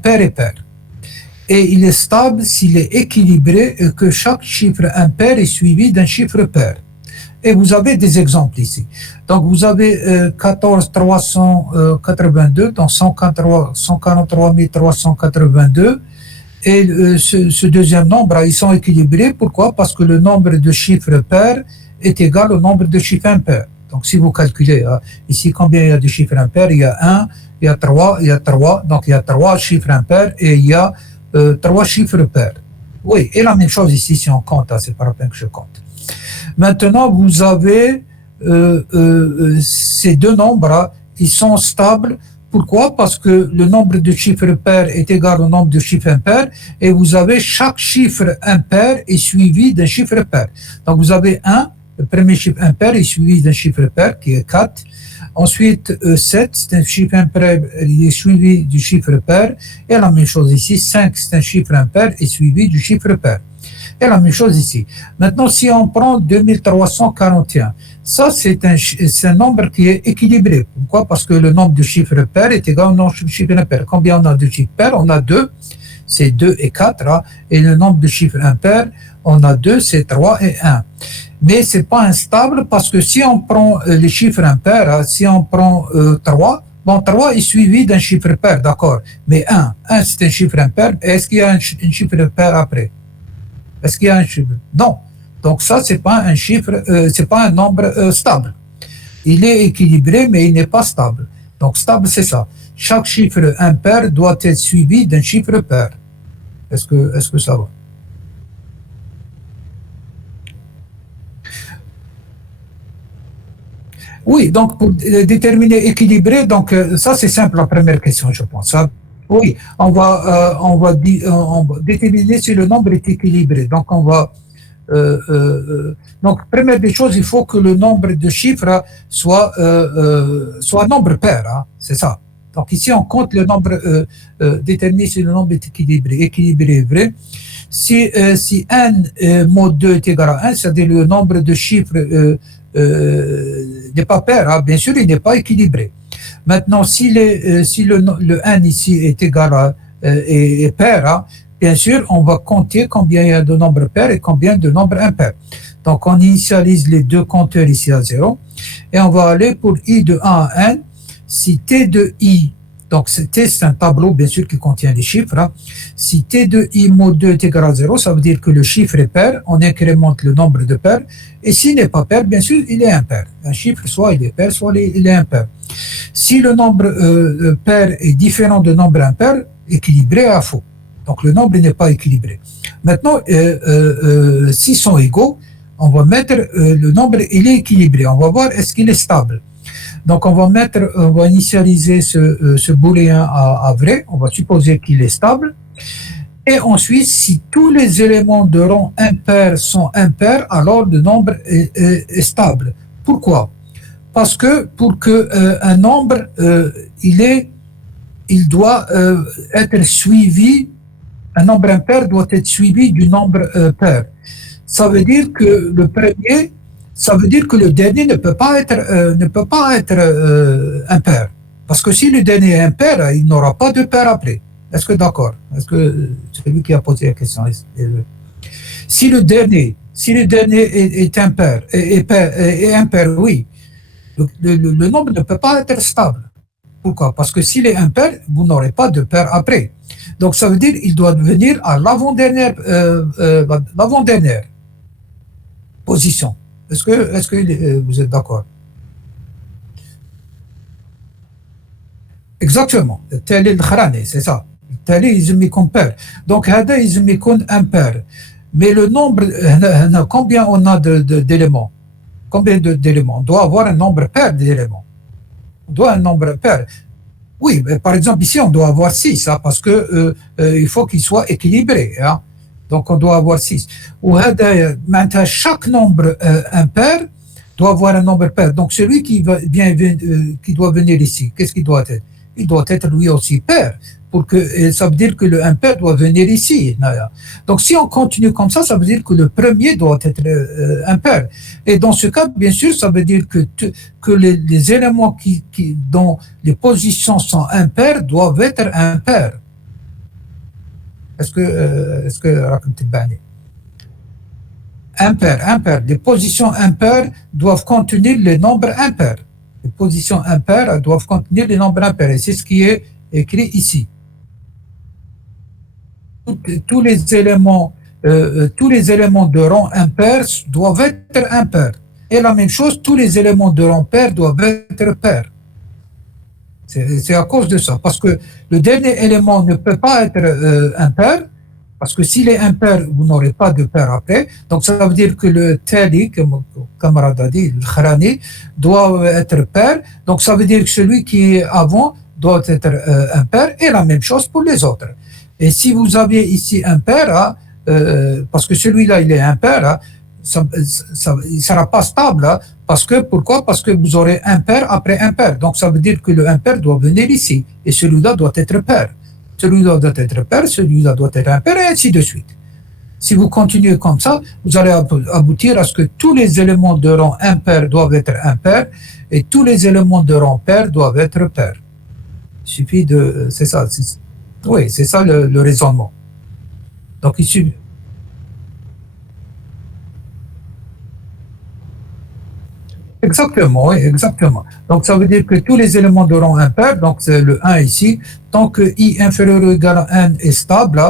impair et pair. Et il est stable s'il est équilibré et que chaque chiffre impair est suivi d'un chiffre pair. Et vous avez des exemples ici. Donc vous avez 14 382, donc 143 382. Et ce deuxième nombre, ils sont équilibrés. Pourquoi? Parce que le nombre de chiffres pairs est égal au nombre de chiffres impairs. Donc si vous calculez ici combien il y a de chiffres impairs, il y a 1, il y a 3, il y a 3. Donc il y a 3 chiffres impairs et il y a 3 chiffres pairs. Oui, et la même chose ici si on compte, c'est pas la peine que je compte. Maintenant, vous avez ces deux nombres, ils sont stables. Pourquoi? Parce que le nombre de chiffres pairs est égal au nombre de chiffres impairs et vous avez chaque chiffre impair est suivi d'un chiffre pair. Donc vous avez 1, le premier chiffre impair est suivi d'un chiffre pair qui est 4. Ensuite, 7, c'est un chiffre impair, il est suivi du chiffre pair. Et la même chose ici, 5, c'est un chiffre impair et suivi du chiffre pair. Et la même chose ici. Maintenant, si on prend 2341, ça c'est un nombre qui est équilibré. Pourquoi? Parce que le nombre de chiffres pairs est égal au nombre de chiffres impairs. Combien on a de chiffres pairs? On a 2, c'est 2 et 4. Hein, et le nombre de chiffres impairs, on a 2, c'est 3 et 1. Mais ce n'est pas instable parce que si on prend les chiffres impairs, hein, si on prend 3, bon, 3 est suivi d'un chiffre pair, d'accord. Mais 1 c'est un chiffre impair. Est-ce qu'il y a un chiffre pair après? Est-ce qu'il y a un chiffre? Non. Donc ça, c'est pas un chiffre, c'est pas un nombre stable. Il est équilibré, mais il n'est pas stable. Donc stable, c'est ça. Chaque chiffre impair doit être suivi d'un chiffre pair. Est-ce que ça va? Oui, donc pour déterminer équilibré, donc ça c'est simple la première question, je pense. Hein. Oui, on va déterminer si le nombre est équilibré. Donc on va donc première des choses, il faut que le nombre de chiffres soit nombre pair, hein, c'est ça. Donc ici on compte le nombre, déterminer si le nombre est équilibré. Équilibré est vrai. Si n mod 2 est égal à 1, c'est-à-dire le nombre de chiffres n'est pas pair, hein, bien sûr il n'est pas équilibré. Maintenant, si le n ici est égal à est pair, hein, bien sûr, on va compter combien il y a de nombres pairs et combien de nombres impairs. Donc, on initialise les deux compteurs ici à 0 et on va aller pour i de 1 à n. Si t de i, donc t c'est un tableau bien sûr qui contient les chiffres. Hein. Si t de i mod 2 est égal à 0, ça veut dire que le chiffre est pair, on incrémente le nombre de pairs. Et s'il n'est pas pair, bien sûr, il est impair. Un chiffre, soit il est pair, soit il est impair. Si le nombre pair est différent de nombre impair, équilibré à faux. Donc le nombre n'est pas équilibré. Maintenant, s'ils sont égaux, on va mettre le nombre, il est équilibré. On va voir est-ce qu'il est stable. Donc on va initialiser ce booléen à vrai. On va supposer qu'il est stable. Et ensuite, si tous les éléments de rang impair sont impairs, alors le nombre est stable. Pourquoi? Parce que pour qu'un nombre, il doit être suivi, un nombre impair doit être suivi du nombre pair. Ça veut dire que le premier, ça veut dire que le dernier ne peut pas être impair. Parce que si le dernier est impair, il n'aura pas de pair après. Est-ce que d'accord? Est-ce que c'est lui qui a posé la question? Si le dernier est impair, est impair, oui, le nombre ne peut pas être stable. Pourquoi? Parce que s'il est impair, vous n'aurez pas de pair après. Donc ça veut dire qu'il doit venir à l'avant-dernière position. Est-ce que vous êtes d'accord? Exactement. Tel est le kharani, c'est ça. Tel est يكون pair. Donc هذا يكون impair. Mais le nombre, combien on a d'éléments? Combien d'éléments? On doit avoir un nombre pair d'éléments. On doit un nombre pair. Oui, mais par exemple, ici, on doit avoir 6, hein, parce que il faut qu'il soit équilibré. Hein. Donc, on doit avoir 6. Maintenant, chaque nombre impair doit avoir un nombre pair. Donc, celui qui doit venir ici, qu'est-ce qu'il doit être? Il doit être lui aussi pair. Ça veut dire que le impair doit venir ici. Donc, si on continue comme ça veut dire que le premier doit être impair. Et dans ce cas, bien sûr, ça veut dire que les éléments dont les positions sont impaires doivent être impairs. est-ce que راكم تتبعني؟ Impair. Les positions impaires doivent contenir les nombres impairs. Les positions impaires doivent contenir les nombres impairs. Et c'est ce qui est écrit ici. Tous les éléments de rang impair doivent être impairs. Et la même chose, tous les éléments de rang pair doivent être pairs. C'est à cause de ça. Parce que le dernier élément ne peut pas être impair. Parce que s'il est impair, vous n'aurez pas de pair après. Donc ça veut dire que le tali, comme le camarade a dit, le kharani, doit être pair. Donc ça veut dire que celui qui est avant doit être impair. Et la même chose pour les autres. Et si vous avez ici un pair, parce que celui-là il est impair, il ne sera pas stable. Parce que, pourquoi? Parce que vous aurez un pair après un pair. Donc ça veut dire que le impair doit venir ici. Et celui-là doit être pair. Celui-là doit être pair, celui-là doit être impair, et ainsi de suite. Si vous continuez comme ça, vous allez aboutir à ce que tous les éléments de rang impair doivent être impairs et tous les éléments de rang pair doivent être pairs. Il suffit de... C'est ça. Oui, c'est ça le raisonnement. Donc il suffit... Exactement, oui, exactement. Donc ça veut dire que tous les éléments de rang impair, donc c'est le 1 ici, tant que i inférieur ou égal à 1 est stable,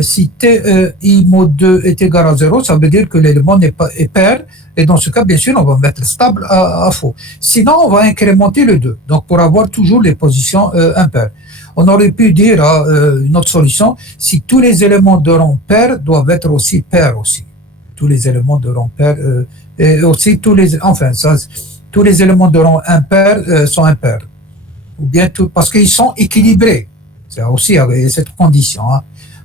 si t i mod 2 est égal à 0, ça veut dire que l'élément est pair, et dans ce cas, bien sûr, on va mettre stable à faux. Sinon, on va incrémenter le 2, donc pour avoir toujours les positions impaires. On aurait pu dire une autre solution, si tous les éléments de rang pair doivent être aussi pairs aussi. Tous les éléments de rang pair, et aussi tous les éléments de rang impair sont impairs. Ou bien parce qu'ils sont équilibrés. C'est aussi cette condition.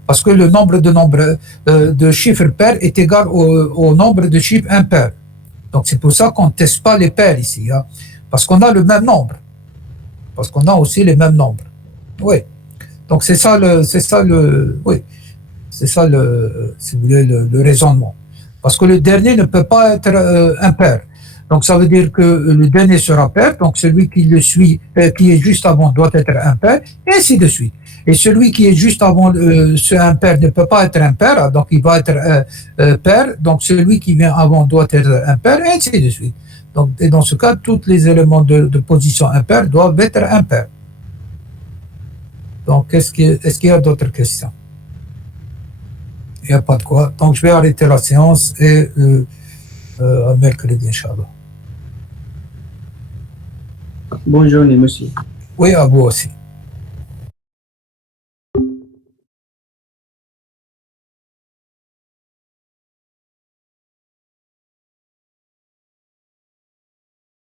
Parce que le nombre de chiffres pairs est égal au nombre de chiffres impairs. Donc c'est pour ça qu'on ne teste pas les pairs ici. Parce qu'on a le même nombre. Parce qu'on a aussi les mêmes nombres. Oui. Donc c'est ça le raisonnement. Parce que le dernier ne peut pas être impair. Donc ça veut dire que le dernier sera pair, donc celui qui le suit, qui est juste avant doit être impair, et ainsi de suite. Et celui qui est juste avant ce impair ne peut pas être impair, donc il va être pair, donc celui qui vient avant doit être impair, et ainsi de suite. Donc, et dans ce cas, tous les éléments de position impair doivent être impairs. Donc, est-ce qu'il y a d'autres questions? Il n'y a pas de quoi. Donc, je vais arrêter la séance et à mercredi, Inch'Allah. Bonne journée, monsieur. Oui, à vous aussi.